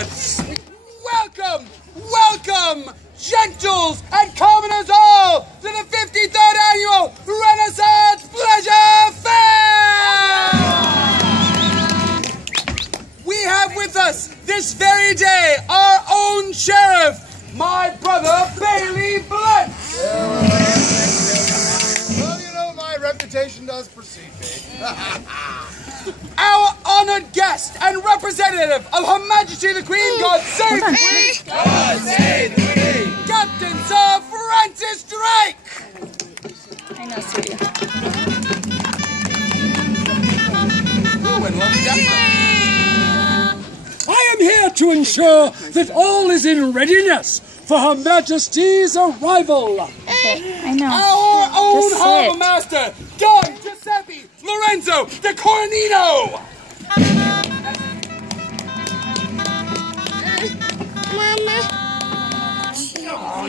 gentlemen, welcome, welcome, gentles and commoners all, to the 53rd Annual Renaissance Pleasure Fair! We have with us this very day our own sheriff, my brother Bailey Blunt. Well, you know, my reputation does precede me. Our honored guest and representative of Her Majesty the Queen, God save the Queen! God save the Queen! Captain Sir Francis Drake! I know, sweetie. Oh, and lovely gentlemen. I am here to ensure that all is in readiness for Her Majesty's arrival. Okay, I know. Our own Just harbour sit. master, Don Giuseppe Lorenzo de Coronino!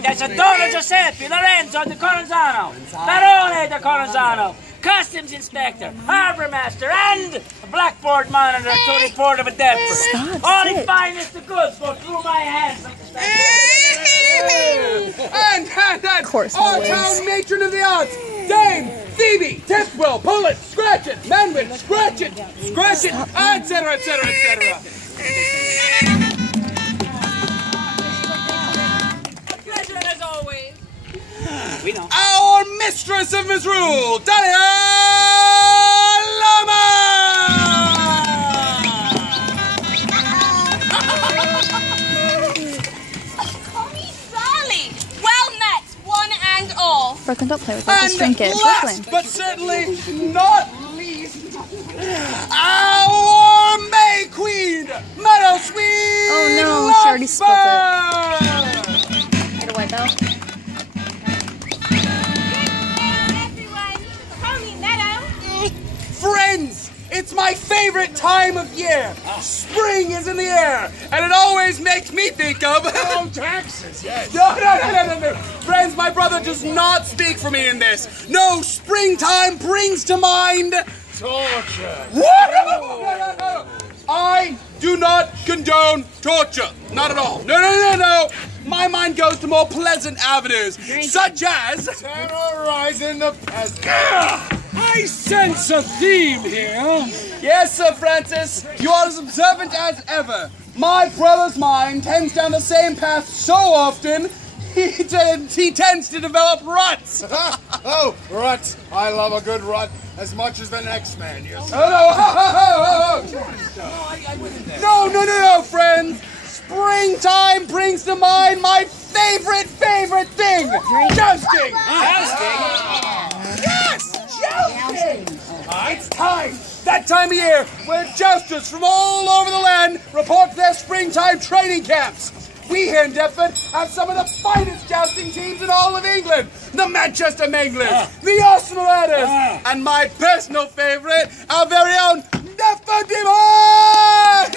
That's a Don Giuseppe Lorenzo de Coronzano, Barone de Coronzano, Customs Inspector, Harbour Master, and Blackboard Monitor to the Port of Deptford. Stop, All the sit. finest of goods go through my hands. And Of course, our always. town matron of the arts, Dame Phoebe Tipwell, pull it, scratch it, mend it, scratch it, etc., etc., etc. Pleasure as always. We know. Our mistress of misrule, Dahlia Lama! Call me Sally. Well met, one and all. Brooklyn, don't play with that. Just drink it. last Brooklyn. but certainly not least, our May Queen, Meadow Sweet! Oh, no, she already spilled Get a white belt. Everyone, call me Meadow. Friends, it's my favorite time of year. Spring is in the air, and it always makes me think of... Oh, taxes, yes. No. Friends, my brother does not speak for me in this. No, springtime brings to mind... Torture. What? No. I do not condone torture. Not at all. No. My mind goes to more pleasant avenues, such as... Terrorizing the peasants. I sense a theme here. Yes, Sir Francis, you are as observant as ever. My brother's mind tends down the same path so often, he tends to develop ruts. Oh, rut. I love a good rut as much as the next man, you see. No, friends. Springtime brings to mind my favorite thing. Jousting. Yes, jousting. It's time. That time of year where jousters from all over the land report to their springtime training camps. We here in Deptford have some of the finest jousting teams in all of England. The Manchester Manglers, the Arsenal Adders, and my personal favourite, our very own Deptford Demons!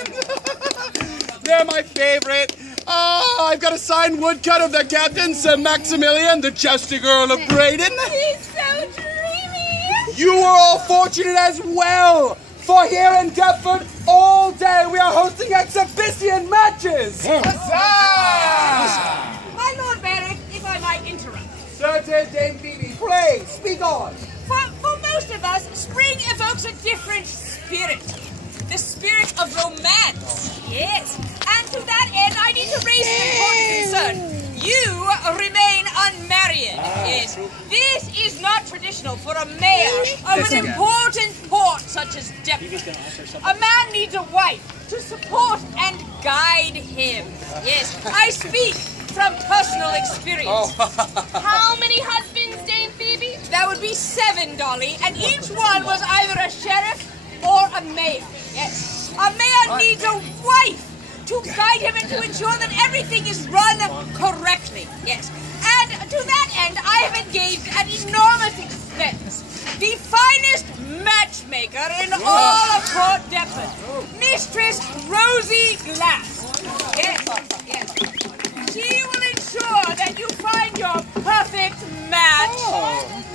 They're my favourite. Oh, I've got a signed woodcut of their captain, Sir Maximilian, the jousting Earl of Braden. He's so dreamy. You are all fortunate as well, for here in Deptford, all day we are hosting exhibition matches. My Lord Berwick, if I might interrupt. Certain Dame Phoebe, pray, speak on. For most of us, spring evokes a different spirit. The spirit of romance. Yes. And to that end, I need to raise an important concern. You remain unmarried. Yes. This is not traditional for a mayor of an important port such as Deptford. A man needs a wife to support and guide him. Yes. I speak from personal experience. How many husbands, Dame Phoebe? That would be 7, Dolly, and each one was either a sheriff or a mayor. Yes. A mayor needs a wife to guide him and to ensure that everything is run correctly. Yes. And to that end, I have engaged at enormous expense the finest matchmaker in all of Port Deptford, Mistress Rosie Glass. Yes. She will ensure that you find your perfect match.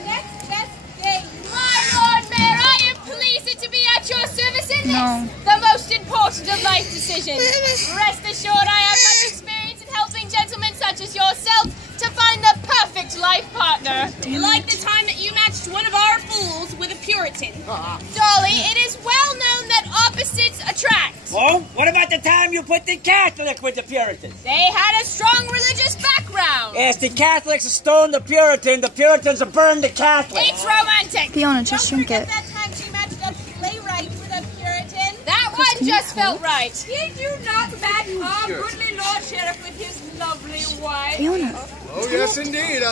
Next best thing. My Lord Mayor, I am pleased to be at your service in this, the most important of life decisions. Rest assured I have much experience in helping gentlemen such as yourself to find the perfect life partner. Like the time that you matched one of our fools with a Puritan. Dolly, it is well known that opposites attract. Oh, what about the time you put the Catholic with the Puritan? They had a strong religious background. Yes, the Catholics stoned the Puritans burned the Catholic. It's romantic. Fiona, just drink it. That time she matched a playwright with a Puritan. That one just felt right. Did you not match our goodly Lord Sheriff with his lovely wife? Fiona. Oh, yes, indeed.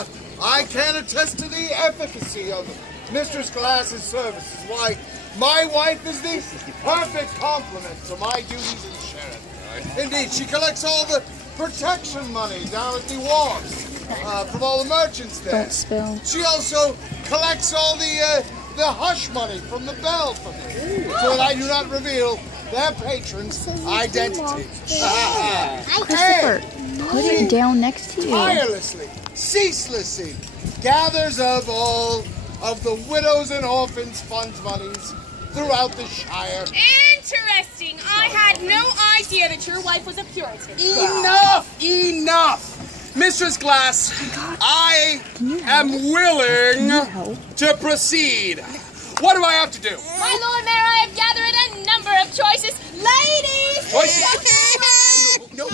I can attest to the efficacy of Mistress Glass's services. Why, my wife is the perfect complement to my duties as sheriff. Indeed, she collects all the protection money down at the wharves from all the merchants there. Don't spill. She also collects all the hush money from the bell for me, so that I do not reveal their patron's identity. Christopher, put it down next to you. Tirelessly, ceaselessly gathers up all of the widows and orphans' funds monies throughout the Shire. Interesting. I had no idea that your wife was a Puritan. Enough! Enough! Mistress Glass, I am willing to proceed. What do I have to do? My Lord Mayor, I have gathered a number of choices. Ladies! Choices? No.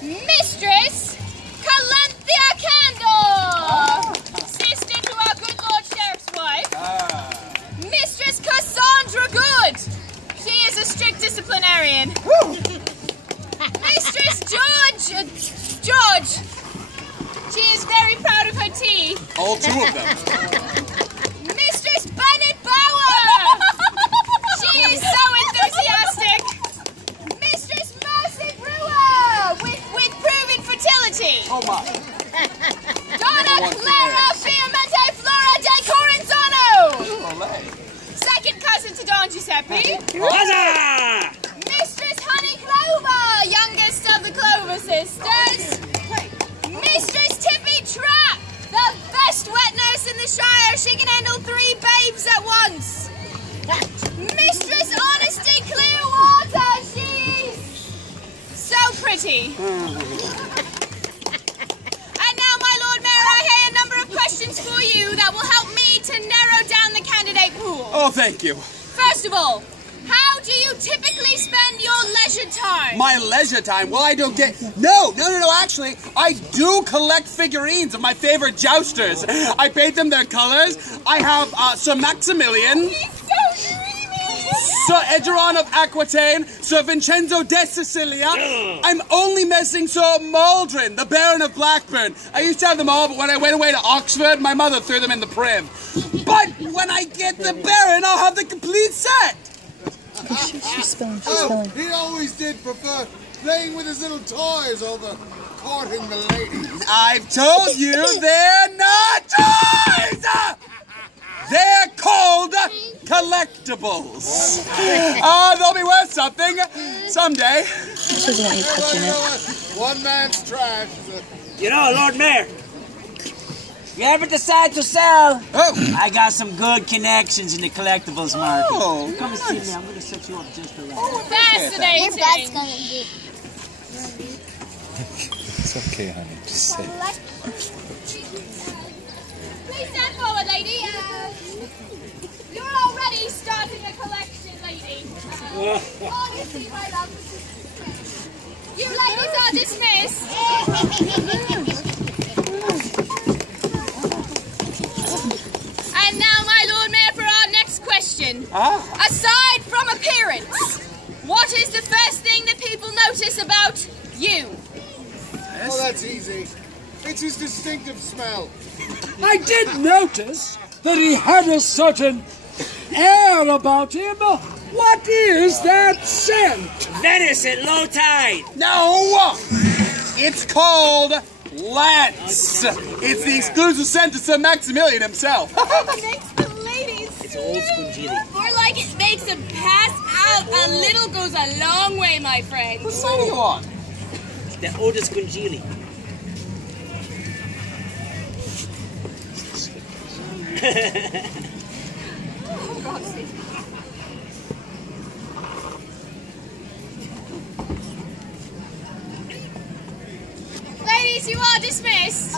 Mistress Calanthea Candor, sister to our good Lord Sheriff's wife. Mistress Cassandra Good, she is a strict disciplinarian. Mistress George, she is very proud of her tea. All two of them. Mistress Bennett Bauer, she is so enthusiastic. Mistress Mercy Brewer, with proven fertility. Oh my. Donna Clara Fiamante Flora de Coranzano, second cousin to Don Giuseppe. Huzzah! Mistress Honey Clover, youngest of the Clover sisters. Mistress Tippy Trap, the best wet nurse in the Shire. She can handle 3 babes at once. Mistress Honesty Clearwater, she's so pretty. And now, my Lord Mayor, I have a number of questions for you that will help me to narrow down the candidate pool. Oh, thank you. First of all, how do you typically spend your leisure time? My leisure time? Well, I don't get... No, actually, I do collect figurines of my favorite jousters. I paint them their colors. I have Sir Maximilian, Sir Egeron of Aquitaine, Sir Vincenzo de Sicilia. I'm only missing Sir Maldron, the Baron of Blackburn. I used to have them all, but when I went away to Oxford, my mother threw them in the prim. But when I get the Baron, I'll have the complete set. She's spilling. He always did prefer playing with his little toys over courting the ladies. I've told you they're not toys! They're called collectibles. They'll be worth something someday. She doesn't want you touching it. One man's trash is a... You know, Lord Mayor, if you ever decide to sell, I got some good connections in the collectibles market. Oh, come and see me. I'm going to set you up just right. Fascinating. That's gonna be. It's okay, honey. Just say it. Please stand forward, lady. You're already starting a collection, lady. Obviously, my love. You ladies are dismissed. And now, my Lord Mayor, for our next question. Aside from appearance, what is the first thing that people notice about you? Oh, that's easy. It's his distinctive smell. I did notice that he had a certain air about him. What is that scent? Venice at low tide. No! It's called Lance. It's the exclusive scent of Sir Maximilian himself. Makes the ladies. It's old Scungili. More like it makes them pass out. A little goes a long way, my friend. What side are you on? The oldest Scungili. Ladies, you are dismissed.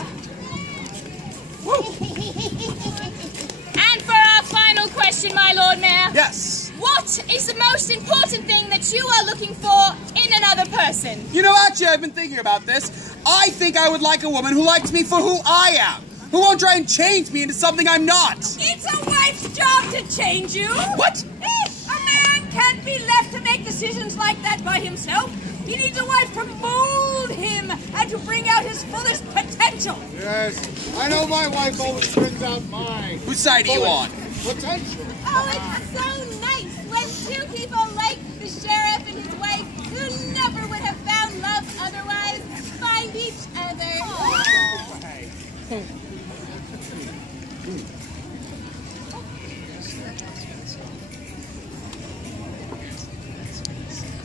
And for our final question, my Lord Mayor. Yes. What is the most important thing that you are looking for in another person? You know, actually, I've been thinking about this. I think I would like a woman who likes me for who I am. Who won't try and change me into something I'm not. It's a wife's job to change you. What? A man can't be left to make decisions like that by himself. He needs a wife to mold him and to bring out his fullest potential. Yes, I know my wife always brings out mine. Whose side are you on? Potential. Oh, it's so nice when two people like the sheriff and his wife who never would have found love otherwise find each other.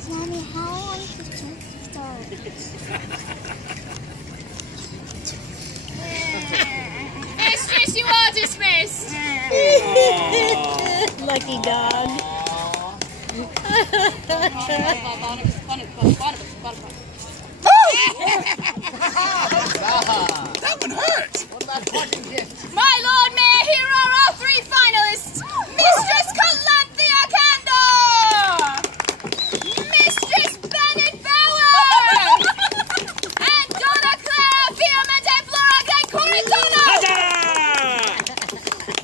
Mommy, how long does the joke start? Mistress, you are dismissed. Lucky dog. That one hurt. My Lord Mayor, here are our three finalists. Mistress Calanthea Candor, Mistress Bennett Bauer, and Donna Claire Fiamante Flora de Corizona.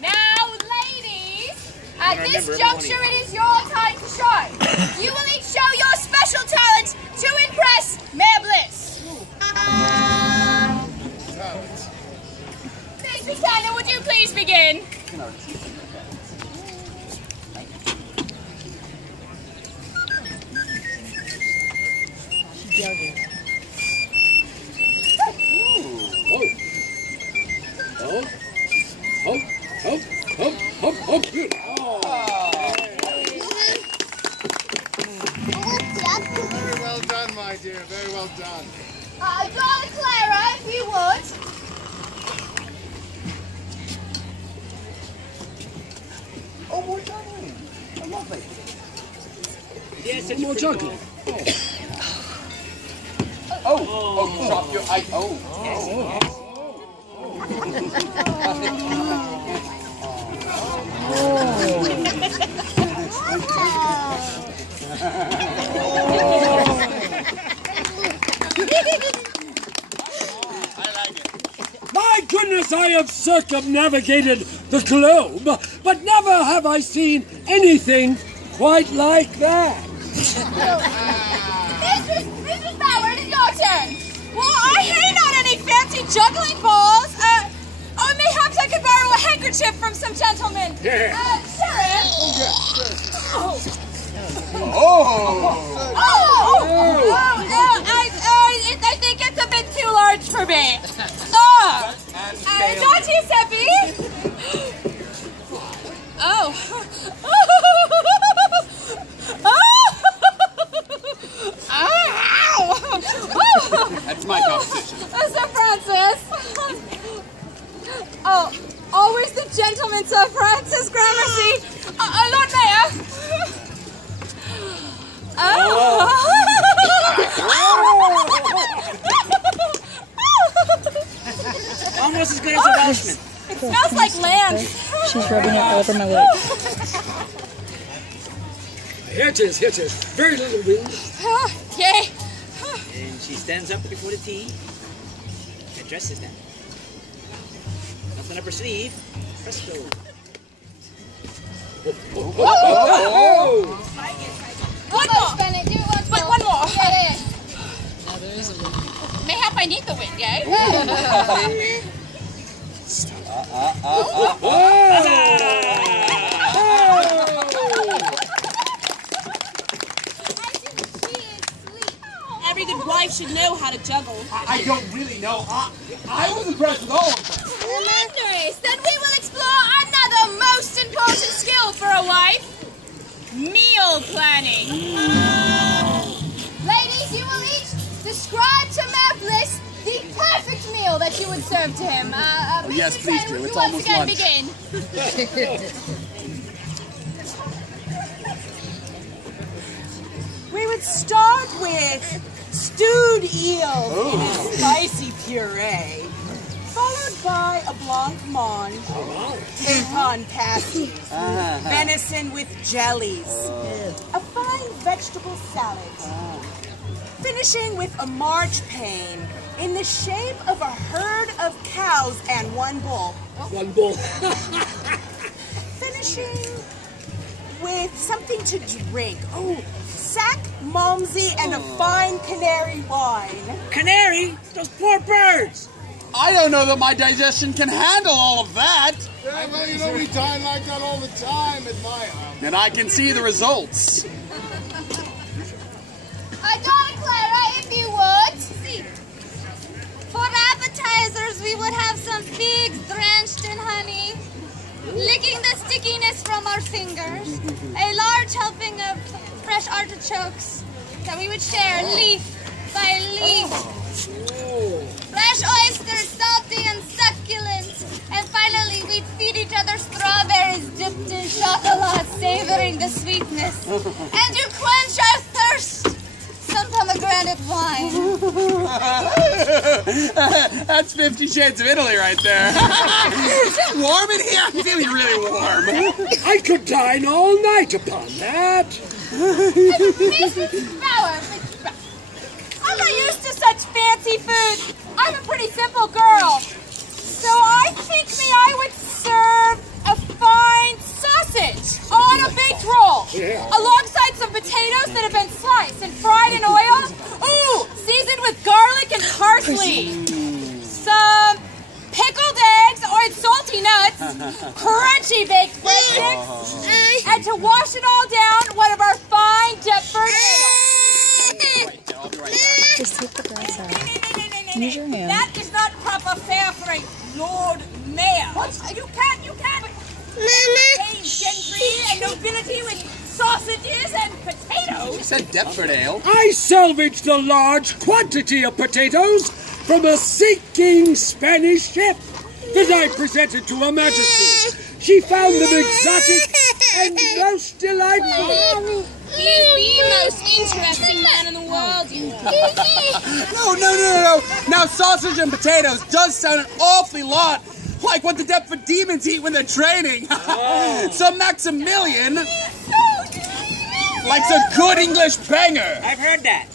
Now, ladies, at this juncture it is your time to shine. You will each show your special talent to impress Mayor Bliss. Mrs. Tanner, would you please begin? Very well done, my dear. Very well done. Donna Clara, if you would. Oh, more chocolate. Oh, lovely. Yes, it's More pretty chocolate. Oh, drop your eye. Oh. My goodness, I have circumnavigated the globe, but never have I seen anything quite like that. Mrs. Bauer, it is your turn. Well, I ain't on any fancy juggling balls. Mayhaps I could borrow a handkerchief from some gentlemen. Sheriff. I think it's a bit too large for me. Don't you, Seppi? That's my competition. Sir Francis. Always the gentleman, Sir Francis Gramercy. Lord Mayor. almost as good as a Welshman. It smells like land. She's rubbing it all over my lips. Here it is, here it is. Very little wind. Yay. And she stands up before the tea. Her dress is down. Nothing up her sleeve. Presto. One more. Bennett, do it once more. One more. Yeah. Oh, there is a wind. Mayhap I need the wind, yay? Every good wife should know how to juggle. I don't really know. I was impressed with all of them. Wondrous. Then we will explore another most important skill for a wife. Meal planning. Ladies, you will each describe to Maplis the perfect meal that you would serve to him. Yes, Mr. please Taylor, do. would It's you once almost again lunch. begin? We would start with stewed eels in a spicy puree, followed by a blancmange, capon pasties, venison with jellies, a fine vegetable salad, finishing with a marchpane in the shape of a herd of cows and one bull. One bull. Finishing with something to drink. Oh, sack, malmsey, and a fine canary wine. Canary? Those poor birds. I don't know that my digestion can handle all of that. Yeah, well, you know, we dine like that all the time at my house. And I can see the results. Donna Clara, if you would. For appetizers, we would have some figs drenched in honey, licking the stickiness from our fingers, a large helping of fresh artichokes that we would share leaf by leaf, fresh oysters, salty and succulent, and finally we'd feed each other strawberries dipped in chocolate, savoring the sweetness, and to quench our thirst, some pomegranate wine. That's 50 Shades of Italy right there. Is it warm in here? I'm feeling really warm. I could dine all night upon that. Mrs. Brower, I'm not used to such fancy food. I'm a pretty simple girl. So I think I would serve a fine sausage on a baked roll, alongside some potatoes that have been sliced and fried in oil. Ooh, seasoned with garlic and parsley. Some pickled eggs or salty nuts, crunchy baked breadsticks, and to wash it all down, one of our fine Deptford ales. Just take the glass out. Use your hand. That is not proper fare for a Lord Mayor. What? You can't. Hey, gentry and nobility with sausages and potatoes. You said Deptford ale. I salvaged a large quantity of potatoes from a sinking Spanish ship that I presented to Her Majesty. She found them exotic and most delightful. he is the most interesting man in the world, you know. No. Now, sausage and potatoes does sound an awfully lot like what the Deptford demons eat when they're training. So Maximilian likes a good English banger. I've heard that.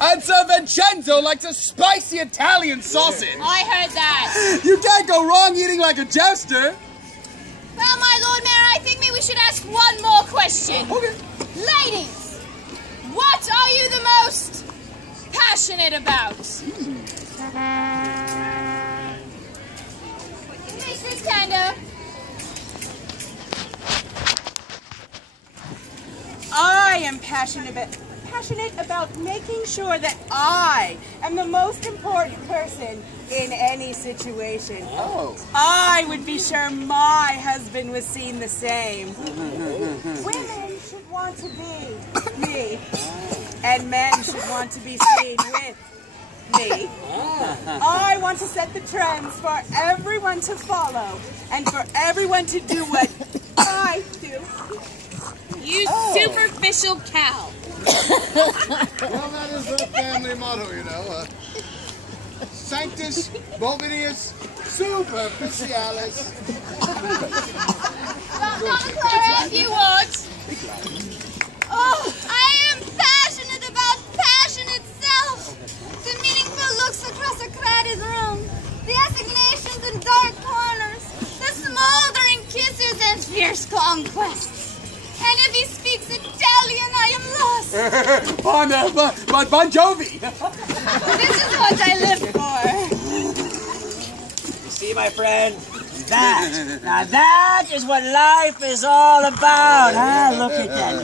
And so Vincenzo likes a spicy Italian sausage. I heard that. You can't go wrong eating like a jester. Well, my Lord Mayor, I think maybe we should ask one more question. Okay. Ladies, what are you the most passionate about? Mrs. Tanda. I am passionate about making sure that I am the most important person in any situation. Oh. I would be sure my husband was seen the same. Women should want to be me, and men should want to be seen with me. I want to set the trends for everyone to follow, and for everyone to do what I do. You superficial cow. Well, that is the family motto, you know. Sanctus Bovidius Superficialis. Donna Clara, if you would. Oh, I am passionate about passion itself. The meaningful looks across a crowded room. The assignations in dark corners. The smoldering kisses and fierce conquests. And if he speaks Italian, I am lost. Bon Jovi. This is what I live for. You see, my friend, That. Now that is what life is all about, huh? Look at that.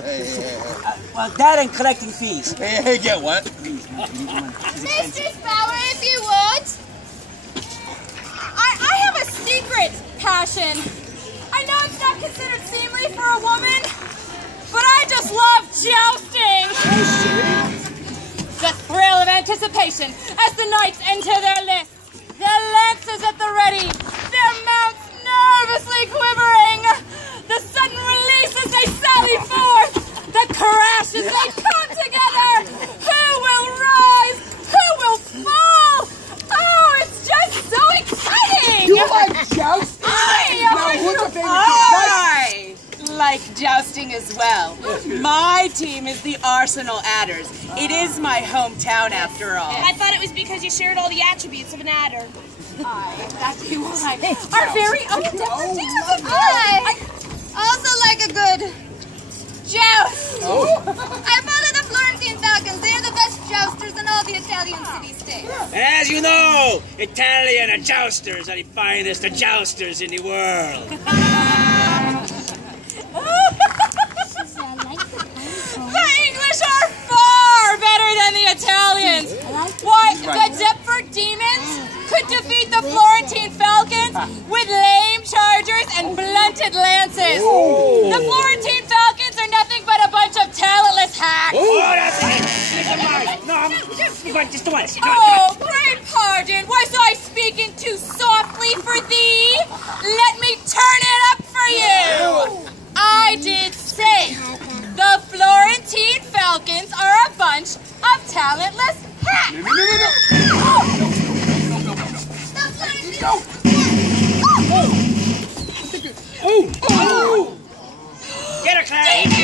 Well, that and collecting fees. Hey, get what? Mistress Bauer, if you would. I have a secret passion. I know it's not considered seemly for a woman, but I just love jousting. The thrill of anticipation as the knights enter their lists, their lances at the ready, their mounts nervously quivering, the sudden release as they sally forth, the crash as they come together. Who will rise? Who will fall? Oh, it's just so exciting! You like jousting? I like jousting as well. My team is the Arsenal Adders. It is my hometown after all. I thought it was because you shared all the attributes of an adder. Exactly why. Our very own Deptford team is a I also like a good joust. I follow the Florentine Falcons. They are the best jousters in all the Italian city-states. As you know, Italian jousters are the finest jousters in the world. The English are far better than the Italians. Why, the Deptford Demons could defeat the Florentine Falcons with lame chargers and blunted lances. The Florentine Falcons are nothing but a bunch of talentless hacks. That's it. No, just the one. Oh, great pardon. Was I speaking too softly for thee? Let me turn it up for you. I did say the Florentine Falcons are a bunch of talentless hacks. Get her, Claire. Ladies!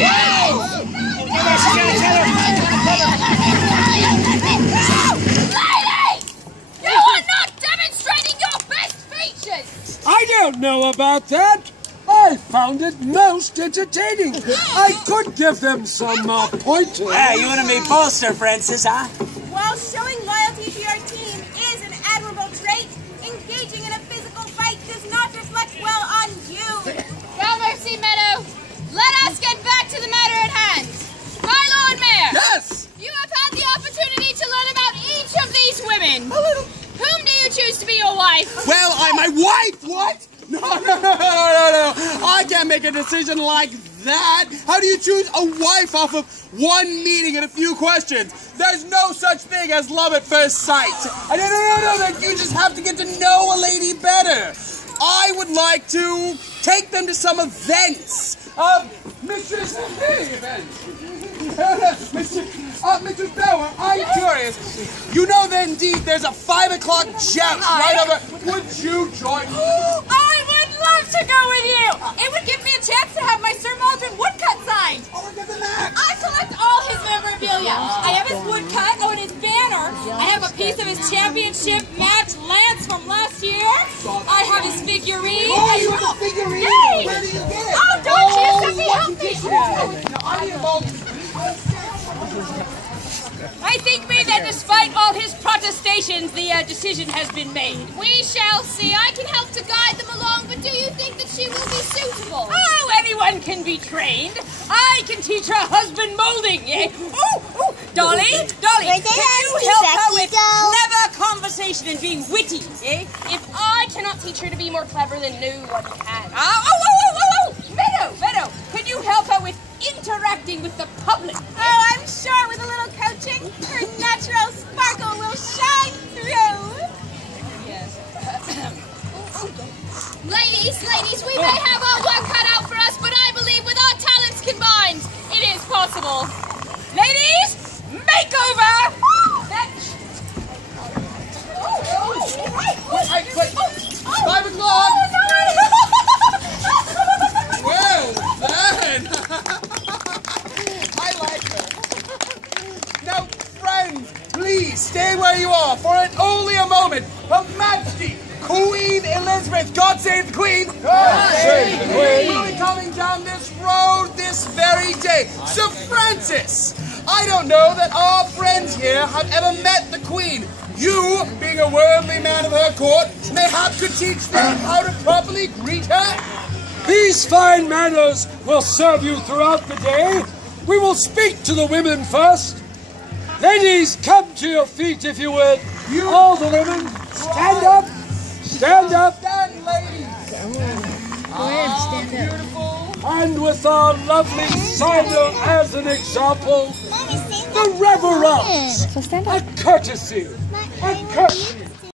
You are not demonstrating your best features! I don't know about that. I found it most entertaining. I could give them some pointers. Yeah, you and me both, Sir Francis, huh? While showing loyalty to your team is an admirable trait, engaging in a physical fight does not reflect well on you. No mercy, Meadow. Let us get back to the matter at hand. My Lord Mayor. Yes! You have had the opportunity to learn about each of these women. Whom do you choose to be your wife? Well, my wife, what? No. I can't make a decision like that. How do you choose a wife off of one meeting and a few questions? There's no such thing as love at first sight. No, you just have to get to know a lady better. I would like to take them to some events. Mistress Bauer, I'm curious. You know that indeed there's a 5 o'clock joust right over. Would you join me? I would love to go with you! It would give me a chance to have my Sir Maldon woodcut signed. I collect all his memorabilia. I have his woodcut, and his banner. I have a piece of his championship match lance from last year. I have his figurine. Oh, you have a figurine? Yay! Where do you get it? Oh, don't you? Something help me. I need a Maldon. I think that despite all his protestations, the decision has been made. We shall see. I can help to guide them along, but do you think that she will be suitable? Oh, anyone can be trained. I can teach her husband molding. Eh? Ooh, Dolly, can you help her with clever conversation and being witty? Eh? If I cannot teach her to be more clever than no one can. Oh, Meadow, can you help her with interacting with the public? Oh, I'm sure with a little coaching, her natural sparkle will shine through. Yes. Ladies, we may have our work cut out for us, but I believe with our talents combined, it is possible. Ladies, makeover! Wait. 5 o'clock! Well, then. I like her. Now, friends, please stay where you are for only a moment. Her Majesty, Queen Elizabeth, God save the Queen. God save the Queen. Will be coming down this road this very day. Sir Francis, I don't know that our friends here have ever met the Queen. You, being a worldly man of her court, mayhap could teach them how to properly greet her? These fine manners will serve you throughout the day. We will speak to the women first. Ladies, come to your feet if you would. All the women, stand up. Stand up. Stand, ladies. Go ahead, stand up. And with our lovely cider as an example, the reverence, So stand up. a courtesy, a courtesy.